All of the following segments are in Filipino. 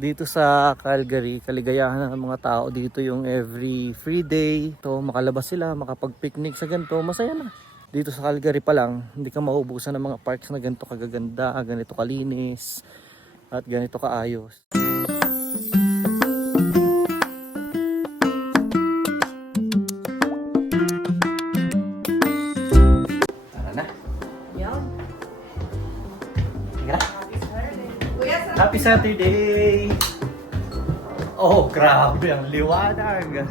Dito sa Calgary, kaligayahan ng mga tao dito yung every free day. To makalabas sila, makapag-picnic sa ganito, masaya na. Dito sa Calgary pa lang, hindi ka mauubusan ng mga parks na ganito kagaganda, ganito kalinis, at ganito kaayos. Tara na. Yan. Tara. Kuya, sa Happy Saturday! Oh, grabe ang liwanag.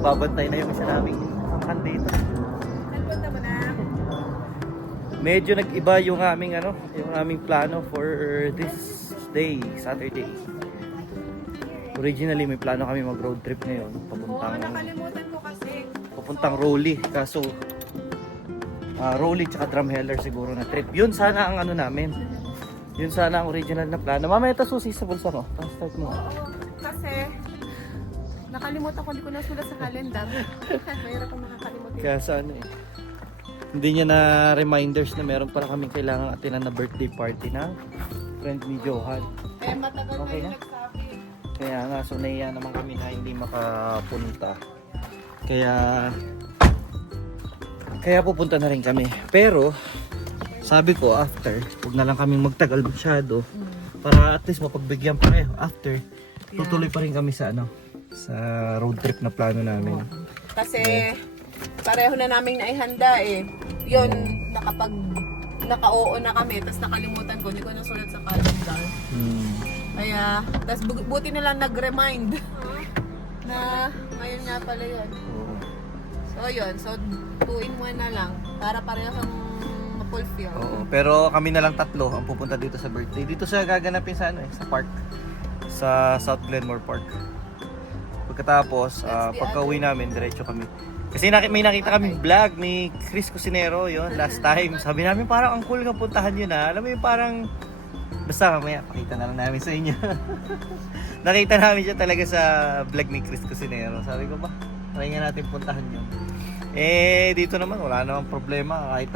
Babantay na yung isa naming angkan dito. nagpunta mo na. Medyo nag-iba yung aming yung aming plano for this day, Saturday. Originally may plano kami mag-road trip ngayon, Oo, nakalimutan ko kasi. papuntang Rowley. Kaso Rowley tsaka Drumheller siguro na trip. Yun sana ang namin. Yun sana ang original na plano. Mamaya ito susi sa bulsa mo. Start mo. Oo, kasi nakalimutan ko, hindi ko nasulat sa calendar. Mahirap akong makakalimutan. Kaya sa hindi niya na reminders na meron para kaming kailangan atinan na birthday party ng friend ni Johan. Eh, matagal Okay na na? yung nagsabi. Kaya nga, so naiya naman kami na hindi makapunta. Kaya pupunta na rin kami. Pero, sabi ko after, huwag na lang kaming magtagal masyado. Para at least mapagbigyan pareho. After, tutuloy pa rin kami sa sa road trip na plano namin. Kasi pareho na naming naihanda eh. Yun, naka-oo na kami, tapos nakalimutan ko, hindi ko nasulat sa calendar. Kaya, tapos buti na lang nag-remind na ngayon nga pala yun. So yun, so 2 in 1 na lang para pareho kang ma-fulfill. Oo, pero kami na lang tatlo ang pupunta dito sa birthday. Dito sa gaganapin sa sa park. Sa South Glenmore Park. Pagkatapos, pagka-uwi namin, diretso kami. Kasi may nakita kami vlog ni Chris Cusinero yon last time. Sabi namin parang ang cool nga puntahan yun ha. Alam mo yung parang basta mamaya pakita na lang namin sa inyo. Nakita namin siya talaga sa vlog ni Chris Cusinero. Sabi ko ba, try nga natin puntahan yun. Eh dito naman wala namang problema kahit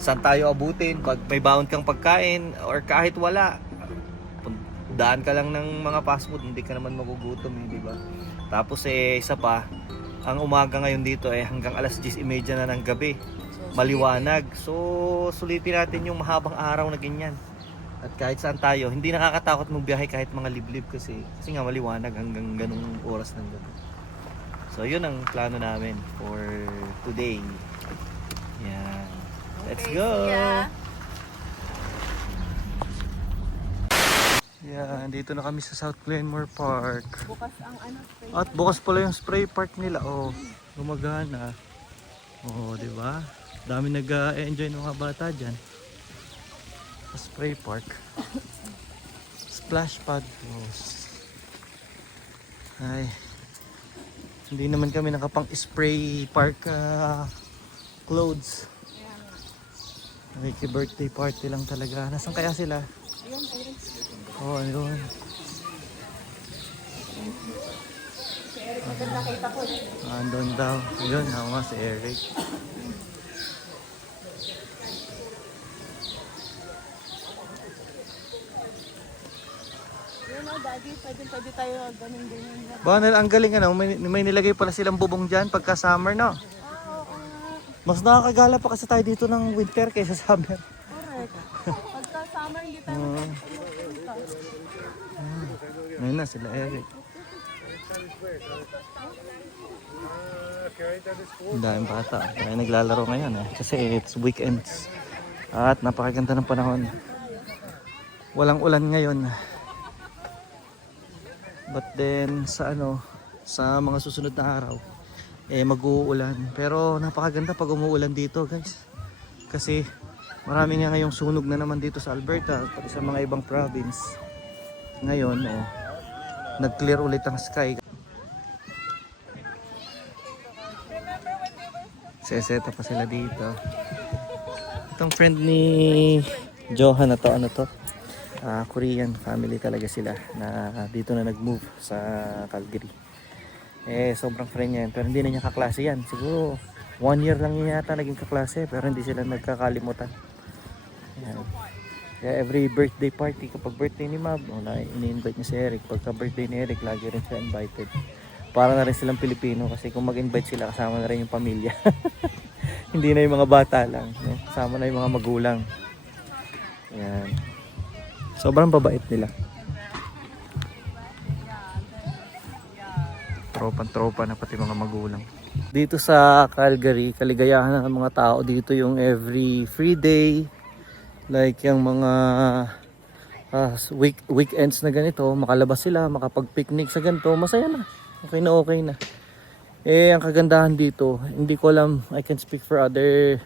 saan tayo abutin. Pag may bound kang pagkain or kahit wala, daan ka lang ng mga fast food, hindi ka naman magugutom di ba? Tapos isa pa, ang umaga ngayon dito hanggang alas 10:30 na ng gabi. Maliwanag. So sulitin natin yung mahabang araw na ganyan. At kahit saan tayo, hindi nakakatakot magbiyahe kahit mga liblib kasi nga maliwanag hanggang ganung oras ng gabi. So yun ang plano namin for today. Yan. Let's Okay, go! see ya. Yan, dito na kami sa South Glenmore Park. Bukas ang spray. At bukas pala yung spray park nila. Oh, gumagana. Oh, di ba? Dami nag-enjoy ng mga bata diyan. Sa spray park. Splash pad. Oh. Ay. Hindi naman kami nakapang-spray park clothes. Birthday party lang talaga. Nasaan kaya sila? Ayun. Oh, ayun. Si Eric, agad nakita ko. Andun daw. Ayun, ako nga si Eric. Yun daddy, pwede tayo ganun-ganun. Banal, ang galing may nilagay pala silang bubong dyan pagka summer no? Oo nga. Mas nakakagala pa kasi tayo dito ng winter kaysa summer. Correct. Pagka summer, hindi tayo makakita. Ayun na sila Eric. Ang daming bata. Tayo naglalaro ngayon kasi it's weekends. At napakaganda ng panahon. Walang ulan ngayon. But then sa sa mga susunod na araw mag-uulan. Pero napakaganda pag umuulan dito guys. Kasi marami nga ngayong sunog na naman dito sa Alberta pati sa mga ibang province. Ngayon nag-clear ulit ang sky. Seseta pa sila dito. Itong friend ni Johan na to Korean family talaga sila na dito na nag-move sa Calgary. Sobrang friend niya yan pero hindi na niya kaklase yan. Siguro 1 year lang niya yata naging kaklase pero hindi sila nagkakalimutan. Ayan. Kaya every birthday party, kapag birthday ni Mab, ini-invite niya si Eric. Pagka birthday ni Eric, lagi rin siya invited. Para na rin silang Pilipino kasi kung mag-invite sila, kasama na rin yung pamilya. Hindi na yung mga bata lang, no? Kasama na yung mga magulang. Yan. Sobrang babait nila. Tropan-tropa na pati mga magulang. Dito sa Calgary, kaligayahan ng mga tao dito yung every free day. Like yung mga weekends na ganito, makalabas sila, makapag-picnic sa ganito, masaya na. Okay na okay na. Eh, ang kagandahan dito, hindi ko alam, I can speak for other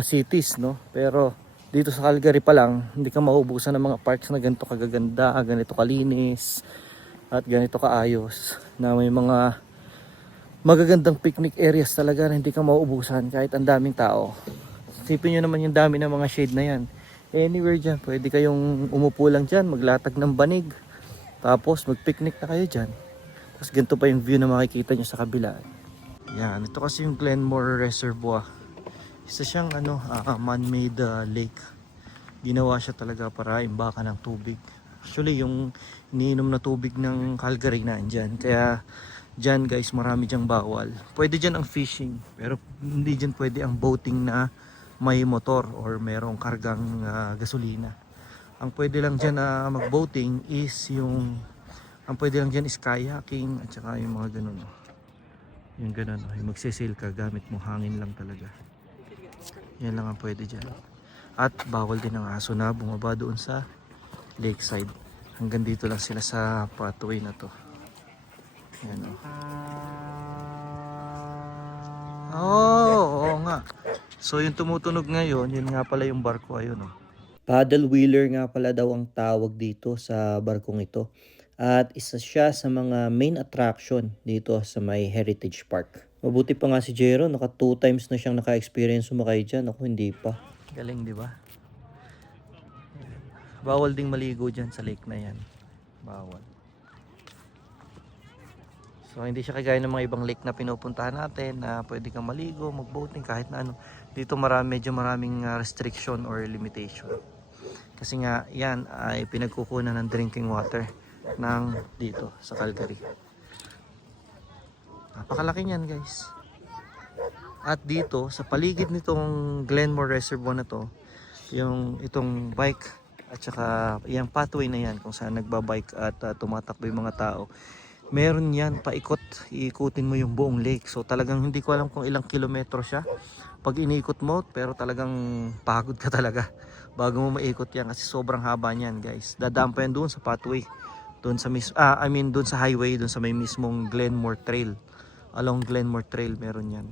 cities, no? Pero dito sa Calgary pa lang, hindi ka mauubusan ng mga parks na ganito kagaganda, ganito kalinis, at ganito kaayos. Na may mga magagandang picnic areas talaga na hindi ka mauubusan kahit ang daming tao. Isipin nyo naman yung dami ng mga shade na yan. Anywhere dyan, pwede kayong umupo lang dyan, maglatag ng banig. Tapos mag-picnic na kayo dyan. Tapos ganito pa yung view na makikita nyo sa kabila. Yan, ito kasi yung Glenmore Reservoir. Isa siyang man-made lake. Ginawa siya talaga para imbakan ng tubig. Actually, yung iniinom na tubig ng Calgary na andyan. Kaya dyan guys, marami dyang bawal. Pwede dyan ang fishing, pero hindi dyan pwede ang boating na may motor or merong kargang gasolina. Ang pwede lang dyan mag-boating is ang pwede lang dyan is kayaking at saka yung mga ganun. Yung ganun, yung magsisail ka gamit mo hangin lang talaga. Yan lang ang pwede dyan. At bawal din ang aso na bumaba doon sa lakeside. Hanggang dito lang sila sa pathway na to. Yan o. Oo nga. So yung tumutunog ngayon, yun nga pala yung barko, ayun o. Paddle wheeler nga pala daw ang tawag dito sa barkong ito. At isa siya sa mga main attraction dito sa may Heritage Park. Mabuti pa nga si Jero, 2 times na siyang naka-experience sumakay dyan. Ako hindi pa. Galing, di ba? Bawal ding maligo dyan sa lake na yan. Bawal. So hindi siya kagaya ng mga ibang lake na pinupuntahan natin na pwede kang maligo, mag-boating kahit na ano. Dito medyo maraming restriction or limitation. Kasi nga yan ay pinagkukunan ng drinking water ng dito sa Calgary. Napakalaki niyan guys. At dito sa paligid nitong Glenmore Reservoir na to, itong bike at saka yung pathway na yan kung saan nagbabike at tumatakbo yung mga tao, meron yan paikot, iikutin mo yung buong lake. So talagang hindi ko alam kung ilang kilometro siya pag iniikot mo, pero talagang pagod ka talaga bago mo maikot yan kasi sobrang haba niyan guys. Dadaan pa yan doon sa pathway, doon sa doon sa highway, doon sa may mismong Glenmore Trail. Along Glenmore Trail meron yan.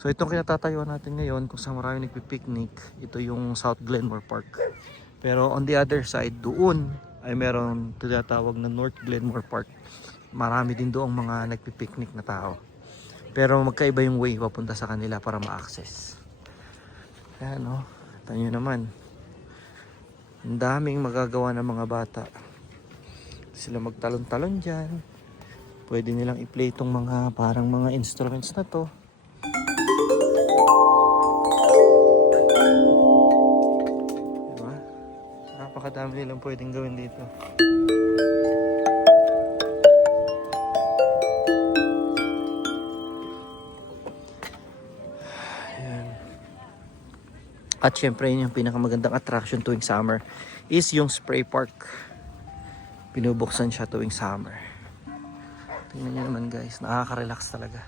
So itong kinatatayuan natin ngayon kung saan marami nagpipiknik, ito yung South Glenmore Park. Pero on the other side, doon ay meron tinatawag na North Glenmore Park. Marami din doong mga nagpipiknik na tao. Pero magkaiba yung way papunta sa kanila para ma-access. Ayan o, tanyo naman. Ang daming magagawa ng mga bata. Sila magtalon-talon dyan. Pwede nilang i-play itong mga parang mga instruments na to. Diba? Napakadami nilang pwedeng gawin dito. At syempre yun yung pinakamagandang attraction tuwing summer is yung spray park. Pinubuksan siya tuwing summer. Tingnan nyo naman guys, nakaka-relax talaga.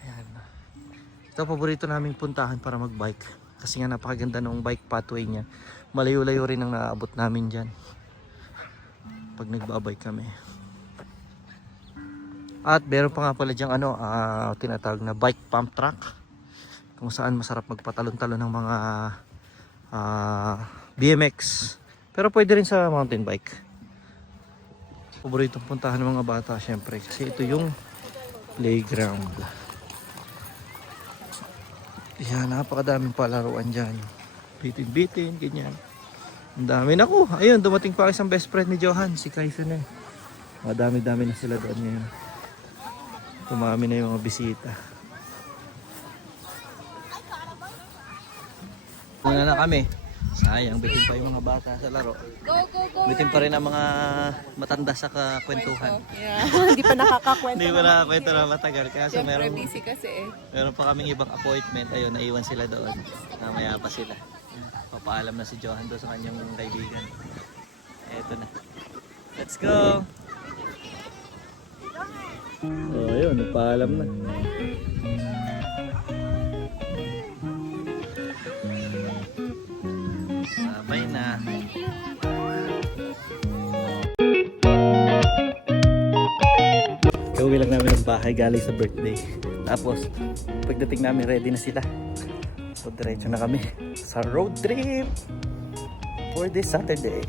Ayan. Ito paborito naming puntahan para mag-bike. Kasi nga napakaganda ng bike pathway niya. Malayo-layo rin ang naabot namin dyan pag nagbabike kami. At meron pa nga pala dyang tinatawag na bike pump track, kung saan masarap magpatalon-talon ng mga BMX. Pero pwede rin sa mountain bike. Paboritong puntahan ng mga bata syempre kasi ito yung playground. Yan, napakadaming palaruan dyan. Bitin-bitin, ganyan. Ang dami na ko. Ayun, dumating pa isang best friend ni Johan, si Kaisen eh. Madami-dami na sila doon ngayon. Tumami na yung mga bisita. Muna na kami Sayang, bitin pa yung mga bata sa laro. Go, go, go! Bitin pa rin ang mga matanda sa kwentuhan. Yeah. Hindi pa nakakakwento. Hindi mo nakakwento na matagal. Kaya so Siyempre, meron, busy kasi eh. meron pa kaming ibang appointment. Ayun, naiwan sila doon. Namaya pa sila. Papaalam na si Johan doon sa kanyang kaibigan. Eto na. Let's go! Oh, ayun, nagpaalam na. Sabay na. Gawin lang namin ng bahay galing sa birthday. Tapos, pagdating namin ready na sila. So, diretso na kami sa road trip for this Saturday.